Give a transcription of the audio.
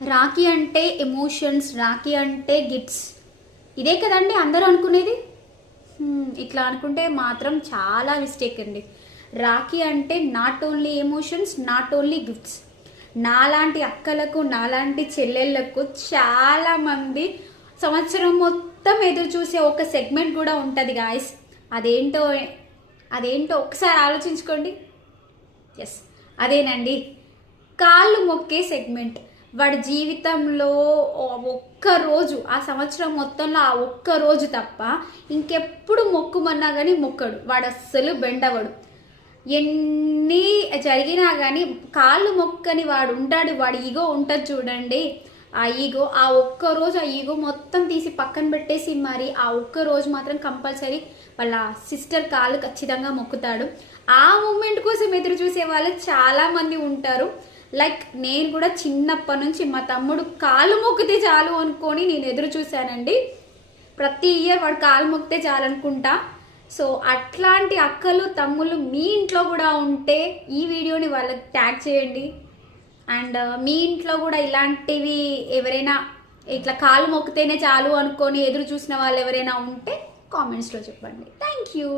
రాఖీ అంటే ఎమోషన్స్, రాఖీ అంటే గిఫ్ట్స్, ఇదే కదండి అందరూ అనుకునేది. ఇట్లా అనుకుంటే మాత్రం చాలా మిస్టేక్ అండి. రాఖీ అంటే not only emotions, not only gifts. నాలాంటి అక్కలకు, నాలాంటి చెల్లెళ్ళకు చాలామంది సంవత్సరం మొత్తం ఎదురు చూసే ఒక సెగ్మెంట్ కూడా ఉంటుంది గాయస్. అదేంటో అదేంటో ఒకసారి ఆలోచించుకోండి. ఎస్, అదేనండి కాళ్ళు మొక్కే సెగ్మెంట్. వాడి జీవితంలో ఒక్కరోజు, ఆ సంవత్సరం మొత్తంలో ఆ ఒక్కరోజు తప్ప ఇంకెప్పుడు మొక్కుమన్నా కానీ మొక్కడు. వాడు అస్సలు బెండవడు. ఎన్ని జరిగినా కానీ కాళ్ళు మొక్కని వాడు ఉంటాడు. వాడి ఈగో ఉంటుంది చూడండి, ఆ ఈగో, ఆ ఒక్కరోజు ఆ ఈగో మొత్తం తీసి పక్కన పెట్టేసి మరి ఆ ఒక్కరోజు మాత్రం కంపల్సరీ వాళ్ళ సిస్టర్ కాళ్ళు ఖచ్చితంగా మొక్కుతాడు. ఆ మూమెంట్ కోసం ఎదురు చూసే వాళ్ళు చాలామంది ఉంటారు. లైక్ నేను కూడా చిన్నప్పటి నుంచి మా తమ్ముడు కాళ్ళు మొక్కితే చాలు అనుకొని నేను ఎదురు చూశానండి. ప్రతి ఇయర్ వాడు కాళ్ళు మొక్కితే చాలు అనుకుంటా. సో అట్లాంటి అక్కలు తమ్ముళ్ళు మీ ఇంట్లో కూడా ఉంటే ఈ వీడియోని వాళ్ళకి ట్యాగ్ చేయండి. అండ్ మీ ఇంట్లో కూడా ఇలాంటివి ఎవరైనా ఇట్లా కాళ్ళు మొక్కితేనే చాలు అనుకొని ఎదురు చూసిన వాళ్ళు ఎవరైనా ఉంటే కామెంట్స్లో చెప్పండి. Thank you.